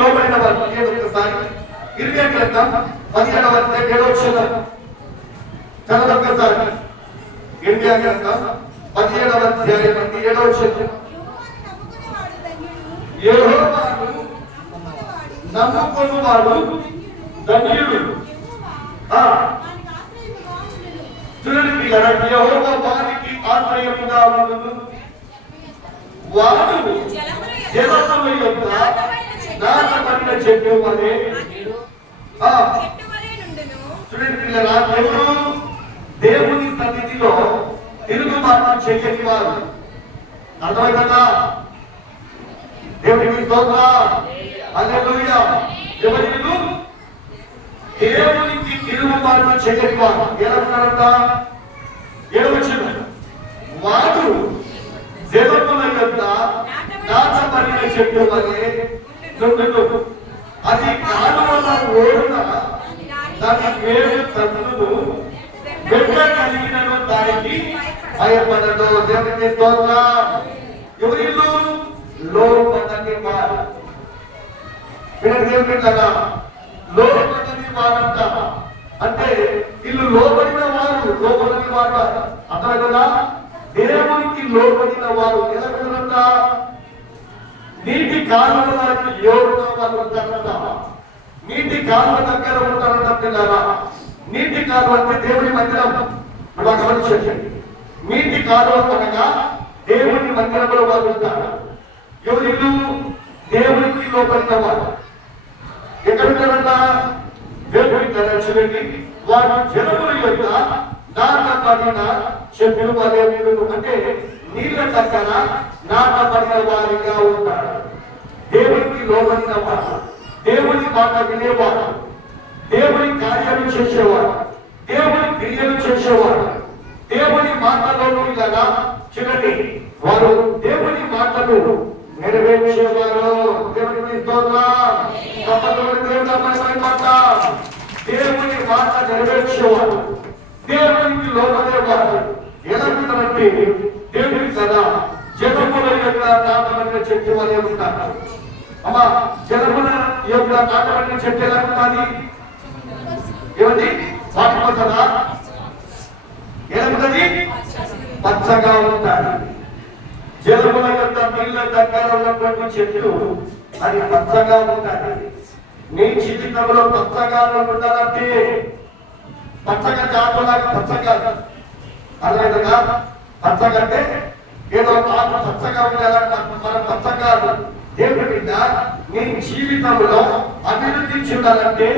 లోబడిన వారు ఒకసారి ఇర్మియా గ్రంథం 17వ అధ్యాయం 7వ వచనం చదవండి ఒకసారి. ఇర్మియా గ్రంథం 17వ అధ్యాయం 7వ వచనం. యెహోవాను నమ్ముకొనువాడు ధన్యుడు. చూడండి పిల్లరా, యెహోవా వారికి ఆశ్రయముగా ఉండును. వాడు జలముల యొద్ద నాటబడిన చెట్టు వలె. చూడండి పిల్లరా, ఎవరు దేవుని సన్నిధిలో తిరుగుబాటు చేయని వారు. అర్థమై కదా? దేవునికి స్తోత్రం, హల్లెలూయా. ఎవరు దేవునికి తిరుగుబాటు చేయని వారు ఎలా ఉన్నారంట? ఏడవచనం, వాడు జలముల యొద్ద నాటబడిన చెట్టు వలె నుండును. అది కాలువల ఓడున దాని వేరు తన్నును, వెంట కలిగినను దానికి భయపడదు. దేవునికి స్తోత్రం. ఎవరిల్లు లోబడని వారు. దేవుని కదా, లోబడని వారంట. అంటే వీళ్ళు లోబడిన వారు, లోబడని వారు. అర్థం కదా? దేవునికి లోబడిన వారు ఎలా ఉంటారంట? నీటి కాలువ లాంటి యోగుగా వాళ్ళు ఉంటారంట. నీటి కాలువ దగ్గర ఉంటారంట పిల్లరా. నీటి కాలువ అంటే దేవుని మందిరం. గమనించండి, నీటి కాలువ అనగా దేవుని మందిరంలో వాళ్ళు ఉంటారు. ఎవరిల్లు దేవునికి లోబడిన వారు ఎక్కడ ఉంటారంట? దేవుని చూడండి, వారు జనముల యొక్క నాటబడిన చెట్టు వలె ఉండును. అంటే నీళ్ళ దగ్గర నాటబడిన వారిగా ఉంటారు. దేవునికి లోబడిన వారు, దేవుని మాట వినేవారు, దేవుని కార్యాలు చేసేవారు, దేవుని క్రియలు చేసేవారు, దేవుని మాటలో కదా. చూడండి, వారు దేవుని మాటలు నెరవేర్చేవారు. దేవునికి స్తోత్రం. దేవుని మాట నెరవేర్చేవారు, దేవునికి లోబడేవారు. ఎలా ఉంటారంటే దేవుని కదా జనముల యొక్క నాటబడిన చెట్టు వలె ఉంటారు. అమ్మా, జనముల యొక్క నాటబడిన చెట్టు ఎలా ఉంటుంది? ఏమండి? వాటి కదా ఎలా ఉంటుంది? పచ్చగా ఉంటాయి. జలముల యొక్క నీళ్ళ దగ్గర ఉన్నటువంటి చెట్టు అది పచ్చగా ఉంటాయి. నీ జీవితంలో పచ్చగా ఉండాలంటే పచ్చగా కాకుండా పచ్చగా అర్థమైందా? పచ్చగంటే ఏదో ఆత్మ పచ్చగా ఉండాలంటే మనం పచ్చగా దేవుడి బిడ్డ నీ జీవితంలో అభివృద్ధి చూడాలంటే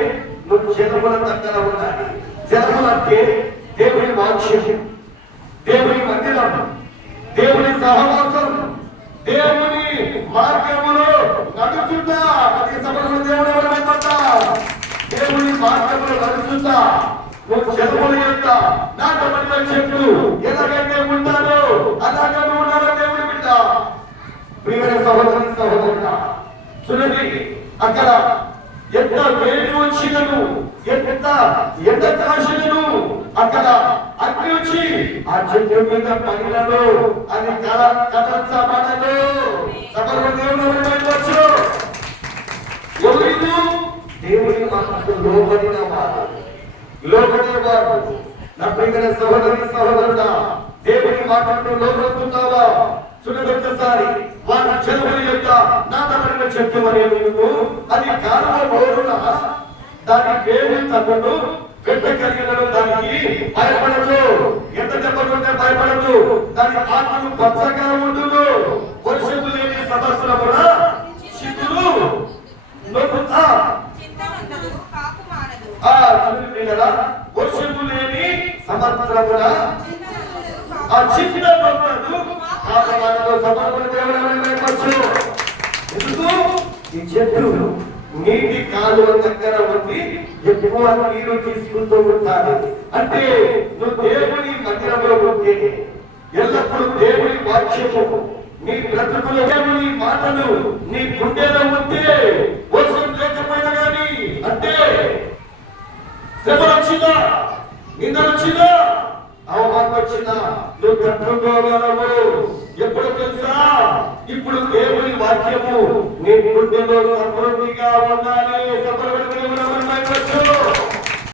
నువ్వు జనముల దగ్గర ఉండాలి. జనములంటే దేవుని వాక్యం, దేవుని మందిరం, దేవుని సహవాసం, దేవుని మార్గములో నడుచుతా. అది సమయంలో దేవుడు దేవుని మార్గములో నడుచుతా నువ్వు జనముల యొక్క నాటబడిన చెట్టు ఎలాగైతే ఉంటారో అలాగే ఉండాలో దేవుడి బిడ్డ. ప్రియమైన సహోదరి సహోదరుడా, చూడండి, అక్కడ ఎంత వేడి వచ్చినను, ఎంత ఎండ కాసినను అక్కడ అగ్ని వచ్చి ఆ చెట్టు మీద పడినను అది కదల్చబడదు. సకల దేవుడు వెళ్ళవచ్చు. ఎవరు దేవుని మాటకు లోబడిన వారు, లోబడేవారు. నా ప్రియమైన సహోదరి సహోదరుడా, దేవుని మాటకు లోబడుతున్నావా? చూడండి ఒకసారి, వారి జనముల యొక్క నాటబడిన చెట్టు అనే నువ్వు అది కాలువ ఓడున దాని వేరు తన్నును, వెంట కలిగినను దానికి భయపడదు. ఎంత దెబ్బలుంటే భయపడదు. దాని ఆత్మను పచ్చగా ఉండును. వర్షము లేని సంవత్సరమున చిగురు వర్షము లేని సంవత్సరమున ఆ చిన్న ఎందుకు? ఈ చెట్టు నీటి కాలువ దగ్గర ఉండి ఎక్కువ నీరు తీసుకుంటూ ఉంటారు. అంటే నువ్వు దేవుని మందిరంలో ఉంటే ఎల్లప్పుడూ దేవుని వాక్యము నీ బ్రతుకులో, దేవుని మాటలు నీ గుండెలో ఉంటే వర్షం లేకపోయినా కానీ, అంటే శ్రమ వచ్చిందా, నింద వచ్చిందా, అవమానం వచ్చిందా, నువ్వు తట్టుకోగలవు. ఎప్పుడు తెలుసా? ఇప్పుడు దేవుని వాక్యము నీ గుండెలో సమృద్ధిగా ఉండాలి.